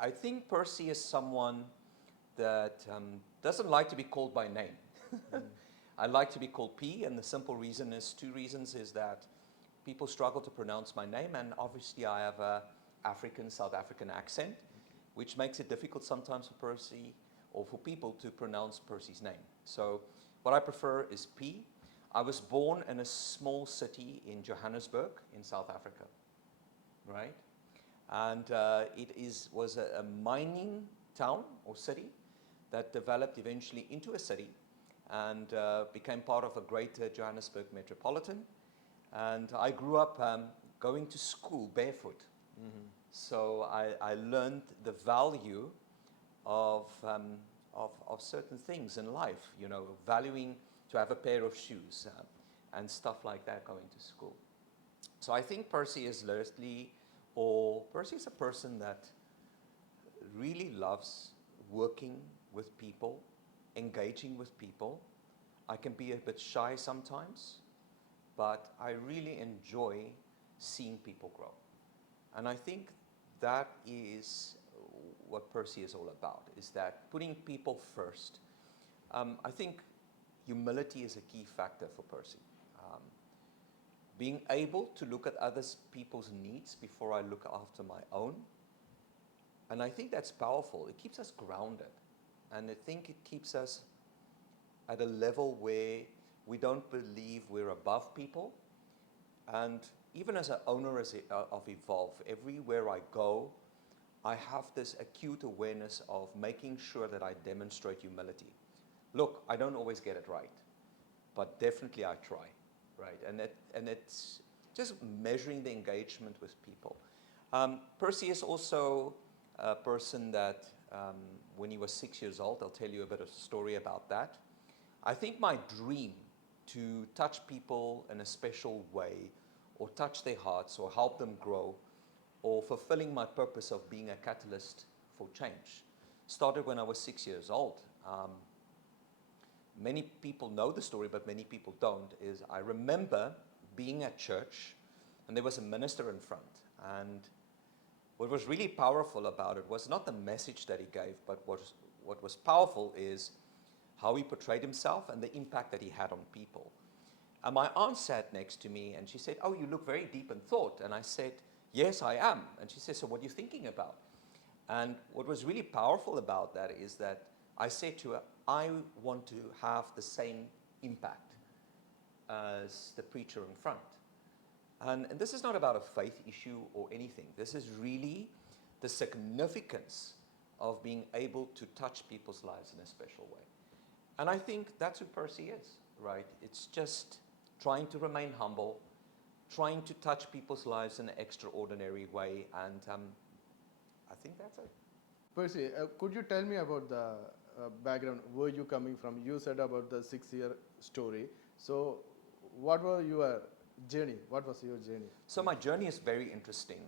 I think Percy is someone that doesn't like to be called by name. I like to be called P, and the simple reason is two reasons is that people struggle to pronounce my name, and obviously I have a South African accent, which makes it difficult sometimes for Percy or for people to pronounce Percy's name. So what I prefer is P. I was born in a small city in Johannesburg in South Africa, right? And was a mining town or city that developed eventually into a city and became part of a greater Johannesburg metropolitan. And I grew up going to school barefoot. So I learned the value of certain things in life, you know, valuing to have a pair of shoes and stuff like that going to school. So I think Percy is Percy is a person that really loves working with people, engaging with people. I can be a bit shy sometimes, but I really enjoy seeing people grow. And I think that is what Percy is all about, is that putting people first. I think humility is a key factor for Percy. Being able to look at other people's needs before I look after my own. And I think that's powerful. It keeps us grounded. And I think it keeps us at a level where we don't believe we're above people. And even as an owner of Evolve, everywhere I go, I have this acute awareness of making sure that I demonstrate humility. Look, I don't always get it right, but definitely I try, right? And it's just measuring the engagement with people. Percy is also a person that when he was 6 years old, I'll tell you a bit of a story about that. I think my dream to touch people in a special way, or touch their hearts, or help them grow, or fulfilling my purpose of being a catalyst for change, started when I was 6 years old. Many people know the story, but many people don't, is I remember being at church, and there was a minister in front, and what was really powerful about it was not the message that he gave, but what was powerful is how he portrayed himself and the impact that he had on people. And my aunt sat next to me and she said, "Oh, you look very deep in thought." And I said, "Yes, I am." And she said, "So what are you thinking about?" And what was really powerful about that is that I said to her, I want to have the same impact as the preacher in front. And this is not about a faith issue or anything. This is really the significance of being able to touch people's lives in a special way. And I think that's who Percy is, right? It's just trying to remain humble, trying to touch people's lives in an extraordinary way, and I think that's it. Percy, could you tell me about the background, where you coming from? You said about the 6-year story. So what was your journey? What was your journey? So my journey is very interesting.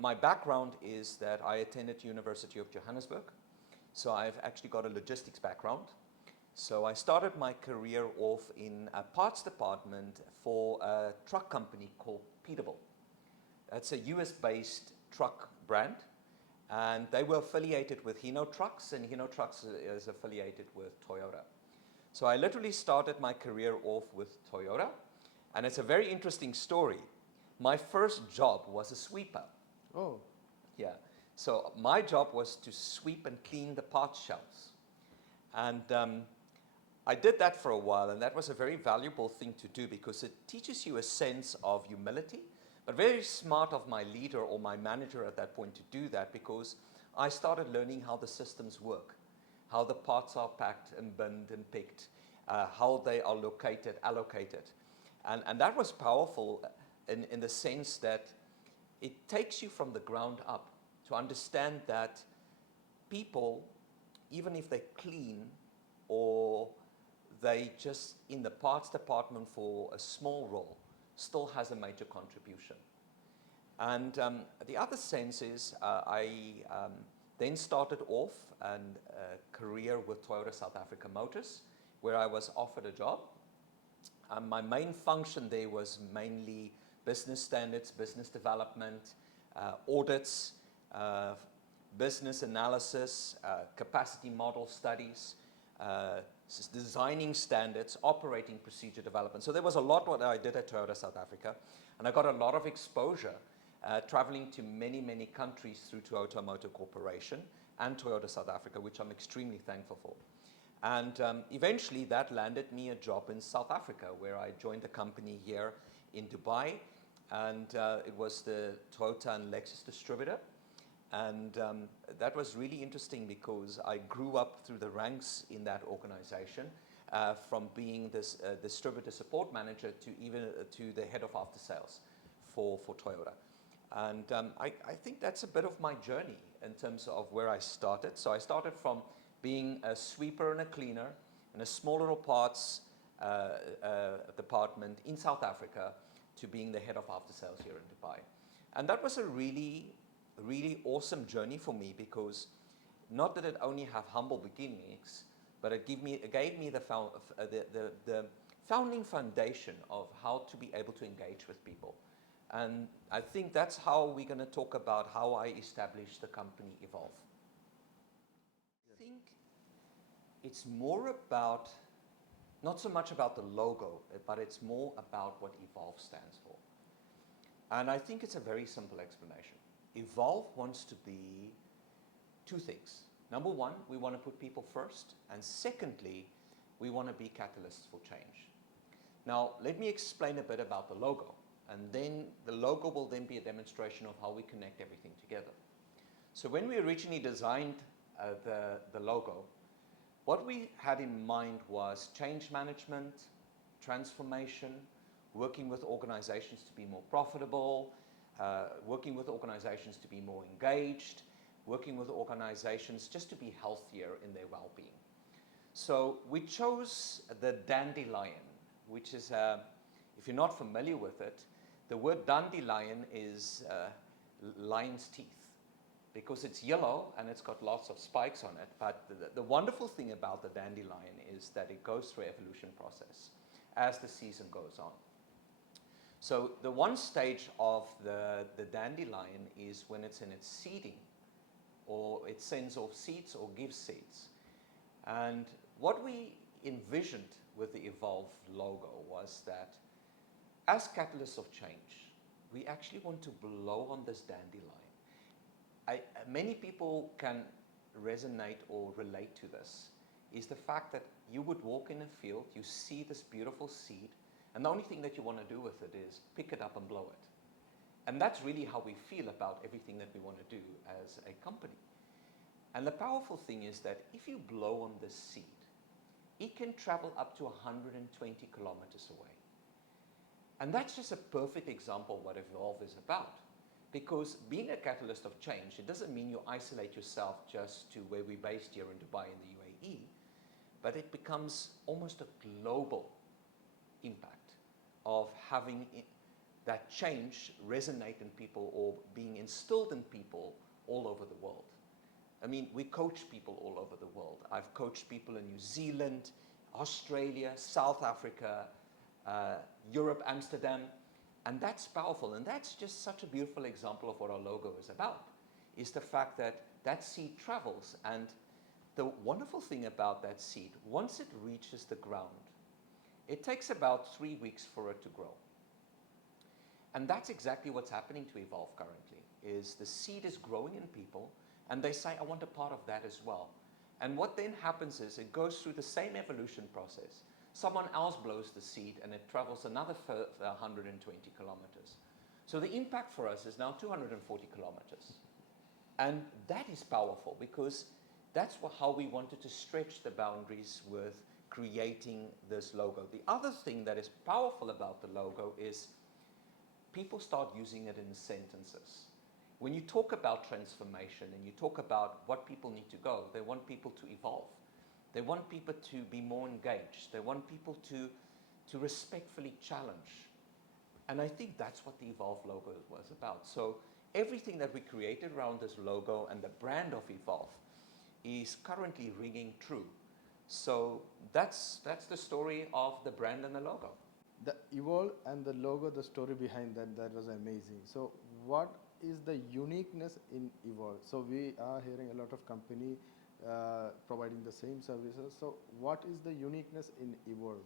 My background is that I attended University of Johannesburg. So I've actually got a logistics background. So I started my career off in a parts department for a truck company called Peterbilt. That's a US-based truck brand, and they were affiliated with Hino Trucks, and Hino Trucks is affiliated with Toyota. So I literally started my career off with Toyota, and it's a very interesting story. My first job was a sweeper. Oh. Yeah. So my job was to sweep and clean the parts shelves. And I did that for a while, and that was a very valuable thing to do because it teaches you a sense of humility, but very smart of my leader or my manager at that point to do that, because I started learning how the systems work, how the parts are packed and binned and picked, how they are located, allocated. And that was powerful in the sense that it takes you from the ground up to understand that people, even if they clean or they just in the parts department for a small role, still has a major contribution. And the other sense is I then started off a career with Toyota South Africa Motors, where I was offered a job. My main function there was mainly business standards, business development, audits, uh, business analysis, capacity model studies, designing standards, operating procedure development. So there was a lot what I did at Toyota South Africa, and I got a lot of exposure traveling to many, many countries through Toyota Motor Corporation and Toyota South Africa, which I'm extremely thankful for. And eventually that landed me a job in South Africa, where I joined a company here in Dubai, and it was the Toyota and Lexus distributor. And that was really interesting because I grew up through the ranks in that organization, from being this distributor support manager to even to the head of after sales for Toyota. And I think that's a bit of my journey in terms of where I started. So I started from being a sweeper and a cleaner in a small little parts department in South Africa to being the head of after sales here in Dubai. And that was a really awesome journey for me, because not that it only have humble beginnings, but it gave me the founding foundation of how to be able to engage with people. And I think that's how we're going to talk about how I established the company Evolve. I think it's more about, not so much about the logo, but it's more about what Evolve stands for. And I think it's a very simple explanation. Evolve wants to be two things. Number one, we want to put people first. And secondly, we want to be catalysts for change. Now, let me explain a bit about the logo. And then the logo will then be a demonstration of how we connect everything together. So when we originally designed the logo, what we had in mind was change management, transformation, working with organizations to be more profitable, working with organizations to be more engaged, working with organizations just to be healthier in their well-being. So we chose the dandelion, which is, if you're not familiar with it, the word dandelion is lion's teeth, because it's yellow and it's got lots of spikes on it. But the wonderful thing about the dandelion is that it goes through evolution process as the season goes on. So the one stage of the dandelion is when it's in its seeding, or it sends off seeds or gives seeds. And what we envisioned with the Evolve logo was that as catalysts of change, we actually want to blow on this dandelion. Many people can resonate or relate to this, is the fact that you would walk in a field, you see this beautiful seed, and the only thing that you want to do with it is pick it up and blow it. And that's really how we feel about everything that we want to do as a company. And the powerful thing is that if you blow on this seed, it can travel up to 120 kilometers away. And that's just a perfect example of what Evolve is about. Because being a catalyst of change, it doesn't mean you isolate yourself just to where we're based here in Dubai in the UAE, but it becomes almost a global impact of having that change resonate in people or being instilled in people all over the world. I mean, we coach people all over the world. I've coached people in New Zealand, Australia, South Africa, Europe, Amsterdam, and that's powerful. And that's just such a beautiful example of what our logo is about, is the fact that that seed travels. And the wonderful thing about that seed, once it reaches the ground, it takes about 3 weeks for it to grow. And that's exactly what's happening to Evolve currently, is the seed is growing in people, and they say, I want a part of that as well. And what then happens is it goes through the same evolution process. Someone else blows the seed, and it travels another 120 kilometers. So the impact for us is now 240 kilometers. And that is powerful, because that's how we wanted to stretch the boundaries with creating this logo. The other thing that is powerful about the logo is people start using it in sentences. When you talk about transformation and you talk about what people need to go, they want people to evolve. They want people to be more engaged. They want people to respectfully challenge. And I think that's what the Evolve logo was about. So everything that we created around this logo and the brand of Evolve is currently ringing true. So that's the story of the brand and the logo. The Evolve and the logo, the story behind that was amazing. So what is the uniqueness in Evolve? So we are hearing a lot of company providing the same services. So what is the uniqueness in Evolve?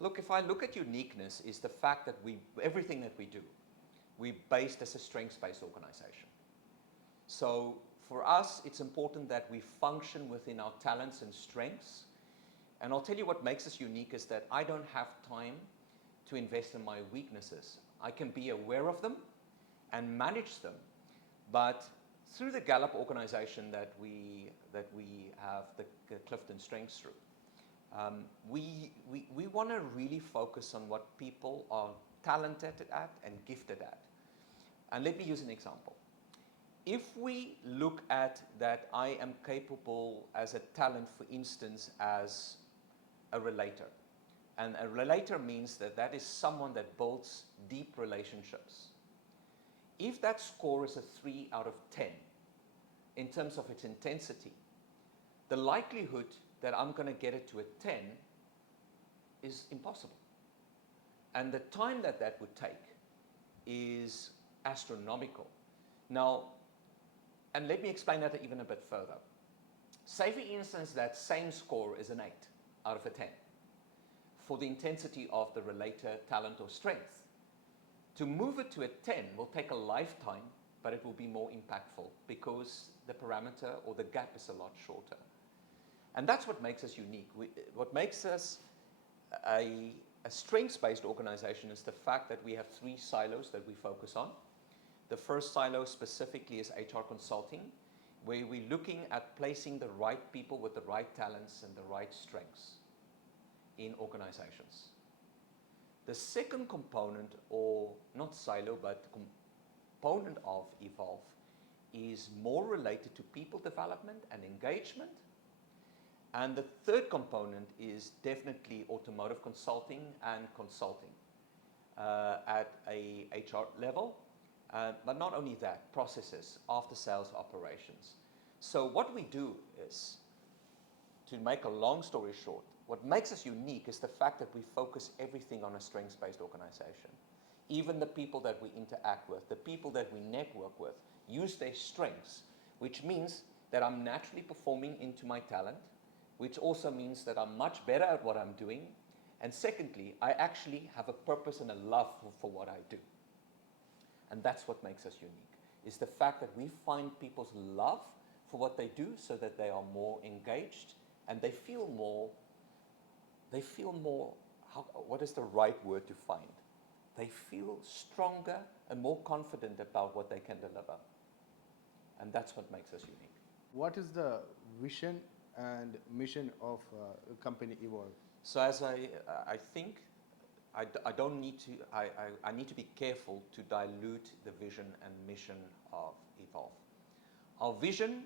Look, if I look at uniqueness, is the fact that everything that we do, we're based as a strengths-based organization. So for us, it's important that we function within our talents and strengths. And I'll tell you what makes us unique is that I don't have time to invest in my weaknesses. I can be aware of them and manage them, but through the Gallup organization that we have the Clifton Strengths through, we want to really focus on what people are talented at and gifted at. And let me use an example. If we look at that I am capable as a talent, for instance, as a relator, and a relator means that is someone that builds deep relationships. If that score is a 3 out of 10 in terms of its intensity, the likelihood that I'm going to get it to a 10 is impossible. And the time that would take is astronomical. Now, and let me explain that even a bit further. Say, for instance, that same score is an 8 out of a 10 for the intensity of the relator, talent, or strength. To move it to a 10 will take a lifetime, but it will be more impactful because the parameter or the gap is a lot shorter. And that's what makes us unique. What makes us a strengths-based organization is the fact that we have 3 silos that we focus on. The first silo specifically is HR consulting, where we're looking at placing the right people with the right talents and the right strengths in organizations. The second component, or not silo, but component of Evolve, is more related to people development and engagement. And the third component is definitely automotive consulting and consulting at a HR level. But not only that, processes, after-sales operations. So what we do is, to make a long story short, what makes us unique is the fact that we focus everything on a strengths-based organization. Even the people that we interact with, the people that we network with, use their strengths, which means that I'm naturally performing into my talent, which also means that I'm much better at what I'm doing. And secondly, I actually have a purpose and a love for what I do. And that's what makes us unique, is the fact that we find people's love for what they do so that they are more engaged and they feel more, what is the right word to find? They feel stronger and more confident about what they can deliver. And that's what makes us unique. What is the vision and mission of company Evolve? So as I think, I don't need to, I need to be careful to dilute the vision and mission of Evolve. Our vision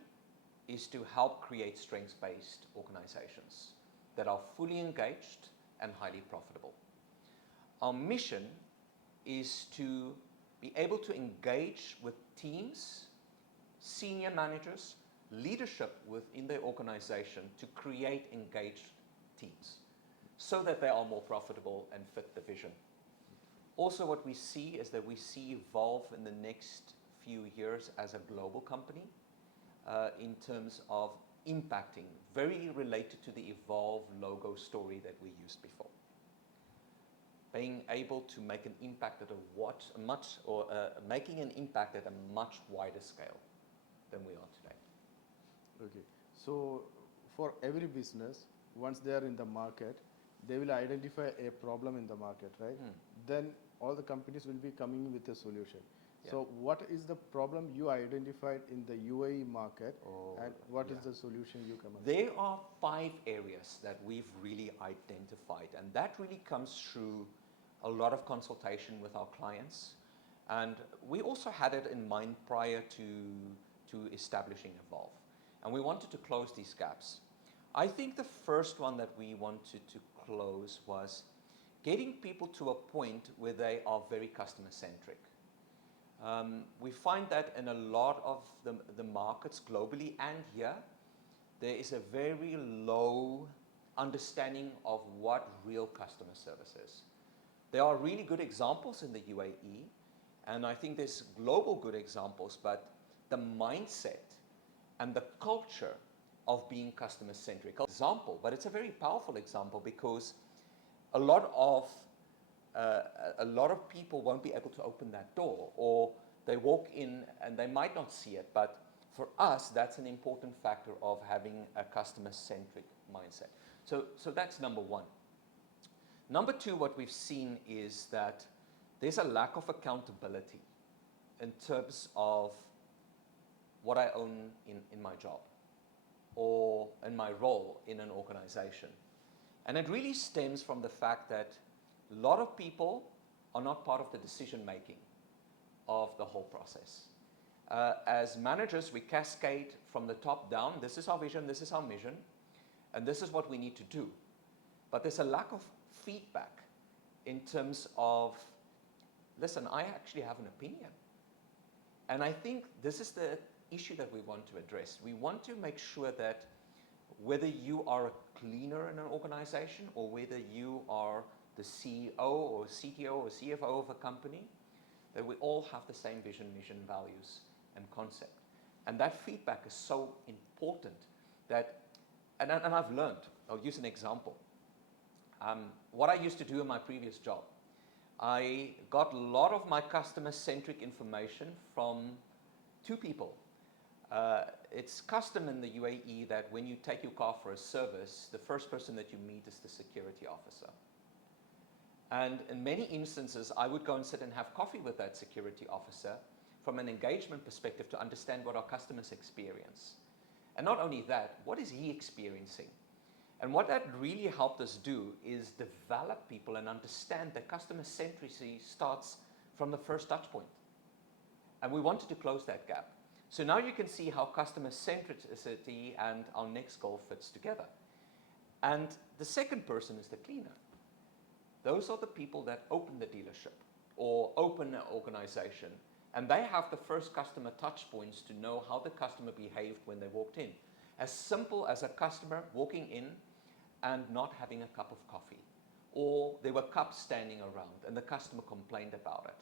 is to help create strengths-based organizations that are fully engaged and highly profitable. Our mission is to be able to engage with teams, senior managers, leadership within their organization to create engaged teams so that they are more profitable and fit the vision. Also, what we see is that we see Evolve in the next few years as a global company in terms of impacting, very related to the Evolve logo story that we used before. Being able to make an impact at making an impact at a much wider scale than we are today. Okay. So for every business, once they are in the market, they will identify a problem in the market, right? Then all the companies will be coming with a solution. Yeah. So what is the problem you identified in the UAE market, and what is the solution you come up with? There are 5 areas that we've really identified, and that really comes through a lot of consultation with our clients. And we also had it in mind prior to establishing Evolve. And we wanted to close these gaps. I think the first one that we wanted to close was getting people to a point where they are very customer-centric. We find that in a lot of the markets globally and here, there is a very low understanding of what real customer service is. There are really good examples in the UAE, And I think there's global good examples, but the mindset and the culture of being customer-centric. Example, but it's a very powerful example because a lot of people won't be able to open that door, or they walk in and they might not see it. But for us, that's an important factor of having a customer-centric mindset. So that's number one. Number two, what we've seen is that there's a lack of accountability in terms of what I own in my job or in my role in an organization. And it really stems from the fact that a lot of people are not part of the decision making of the whole process. As managers, we cascade from the top down. This is our vision, this is our mission, and this is what we need to do. But there's a lack of feedback in terms of, listen, I actually have an opinion. And I think this is the issue that we want to address. We want to make sure that whether you are a cleaner in an organization or whether you are the CEO or CTO or CFO of a company, that we all have the same vision, mission, values, and concept. And that feedback is so important that, and I've learned, I'll use an example. What I used to do in my previous job, I got a lot of my customer-centric information from two people. It's custom in the UAE that when you take your car for a service, the first person that you meet is the security officer. And in many instances, I would go and sit and have coffee with that security officer from an engagement perspective to understand what our customers experience. And not only that, what is he experiencing? And what that really helped us do is develop people and understand that customer centricity starts from the first touch point. And we wanted to close that gap. So now you can see how customer centricity and our next goal fits together. And the second person is the cleaner. Those are the people that open the dealership or open an organization. And they have the first customer touch points to know how the customer behaved when they walked in. As simple as a customer walking in and not having a cup of coffee, or there were cups standing around and the customer complained about it.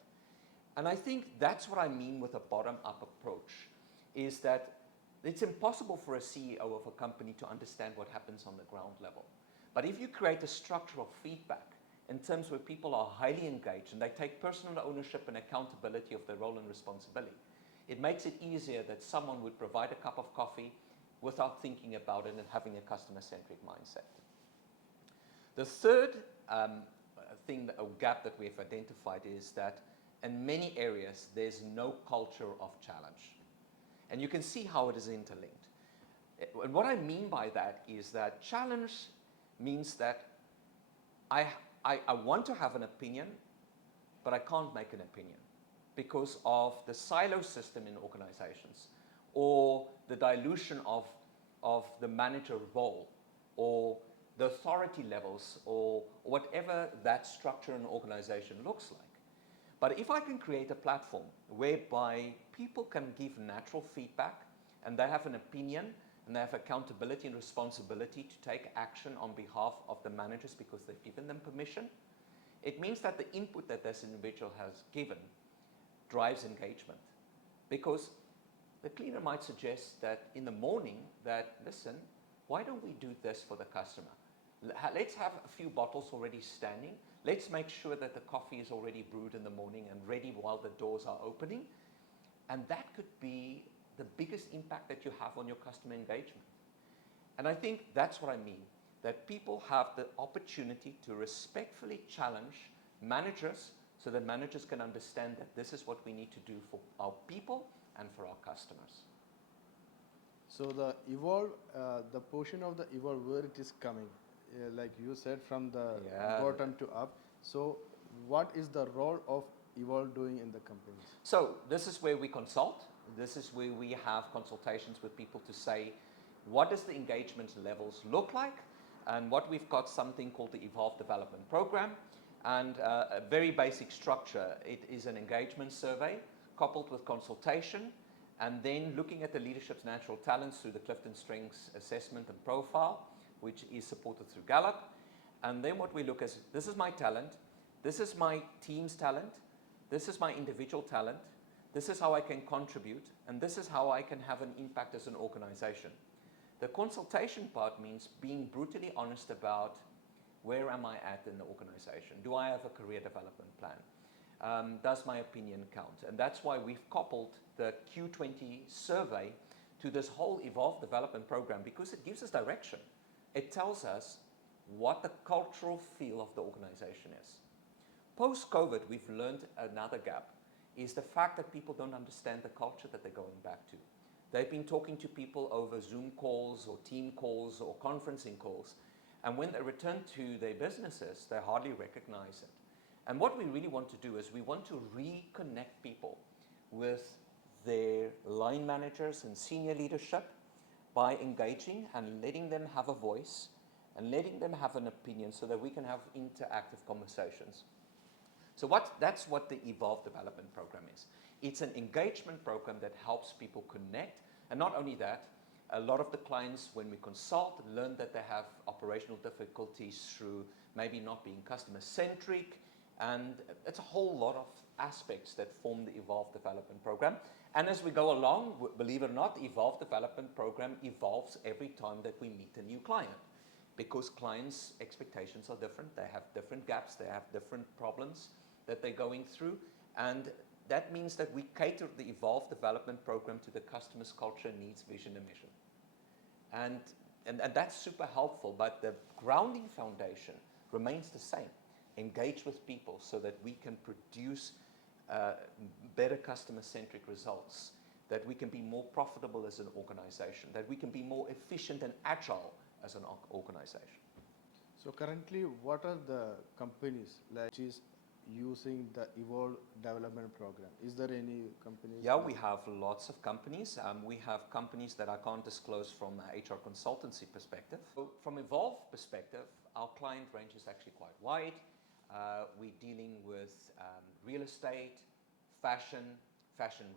And I think that's what I mean with a bottom-up approach, is that it's impossible for a CEO of a company to understand what happens on the ground level. But if you create a structure of feedback in terms where people are highly engaged and they take personal ownership and accountability of their role and responsibility, it makes it easier that someone would provide a cup of coffee without thinking about it and having a customer-centric mindset. The third gap that we've identified is that in many areas, there's no culture of challenge. And you can see how it is interlinked. And what I mean by that is that challenge means that I want to have an opinion, but I can't make an opinion because of the silo system in organizations, or the dilution of the manager role, or the authority levels, or whatever that structure in an organization looks like. But if I can create a platform whereby people can give natural feedback and they have an opinion and they have accountability and responsibility to take action on behalf of the managers because they've given them permission, it means that the input that this individual has given drives engagement. Because the cleaner might suggest that in the morning that, listen, why don't we do this for the customer? Let's have a few bottles already standing. Let's make sure that the coffee is already brewed in the morning and ready while the doors are opening. And that could be the biggest impact that you have on your customer engagement. And I think that's what I mean, that people have the opportunity to respectfully challenge managers so that managers can understand that this is what we need to do for our people and for our customers. So the evolve, the portion of the evolve where it is coming, like you said, from the bottom to up. So what is the role of evolve doing in the companies? So this is where we consult. This is where we have consultations with people to say, what does the engagement levels look like? And what we've got something called the Evolve Development Program, and a very basic structure. It is an engagement survey coupled with consultation, and then looking at the leadership's natural talents through the Clifton Strengths Assessment and Profile, which is supported through Gallup. And then what we look is, this is my talent, this is my team's talent, This is my individual talent. This is how I can contribute, and this is how I can have an impact as an organization. The consultation part means being brutally honest about where am I at in the organization? Do I have a career development plan? Does my opinion count? And that's why we've coupled the Q20 survey to this whole Evolve development program, because it gives us direction. It tells us what the cultural feel of the organization is. Post-COVID, we've learned another gap, is the fact that people don't understand the culture that they're going back to. They've been talking to people over Zoom calls or team calls or conferencing calls, and when they return to their businesses, they hardly recognize it. And what we really want to do is we want to reconnect people with their line managers and senior leadership by engaging and letting them have a voice and letting them have an opinion so that we can have interactive conversations. So that's what the Evolve Development Program is. It's an engagement program that helps people connect. And not only that, a lot of the clients, when we consult, learn that they have operational difficulties through maybe not being customer-centric. And it's a whole lot of aspects that form the Evolve Development Program. And as we go along, believe it or not, Evolve Development Program evolves every time that we meet a new client. Because clients' expectations are different. They have different gaps. They have different problems that they're going through. And that means that we cater the Evolve Development Program to the customer's culture, needs, vision, and mission. And that's super helpful, but the grounding foundation remains the same. Engage with people so that we can produce better customer-centric results, that we can be more profitable as an organization, that we can be more efficient and agile as an organization. So currently, what are the companies like which is using the Evolve Development Program? Is there any companies? Yeah, we have lots of companies. We have companies that I can't disclose from an HR consultancy perspective. So from Evolve perspective, our client range is actually quite wide. We're dealing with real estate, fashion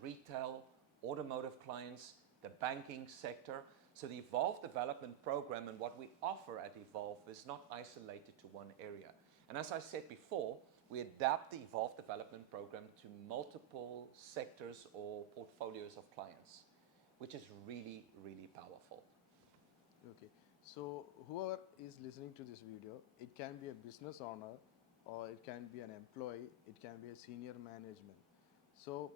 retail, automotive clients, the banking sector. So the Evolve Development Program and what we offer at Evolve is not isolated to one area. And as I said before, we adapt the Evolve Development Program to multiple sectors or portfolios of clients, which is really, really powerful. Okay. So whoever is listening to this video, it can be a business owner, or it can be an employee, it can be a senior management. So,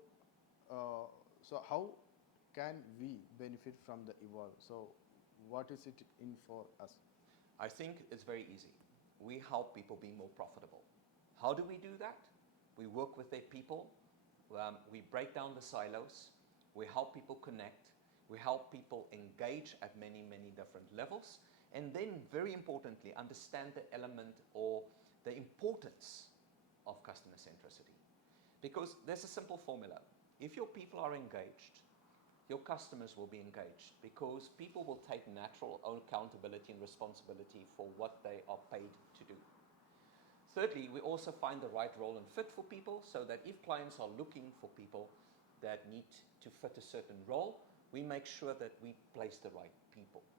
so how can we benefit from the Evolve? So what is it in for us? I think it's very easy. We help people be more profitable. How do we do that? We work with their people. We break down the silos. We help people connect. We help people engage at many, many different levels. And then, very importantly, understand the element or the importance of customer centricity. Because there's a simple formula. If your people are engaged, your customers will be engaged, because people will take natural accountability and responsibility for what they are paid to do. Thirdly, we also find the right role and fit for people, so that if clients are looking for people that need to fit a certain role, we make sure that we place the right people.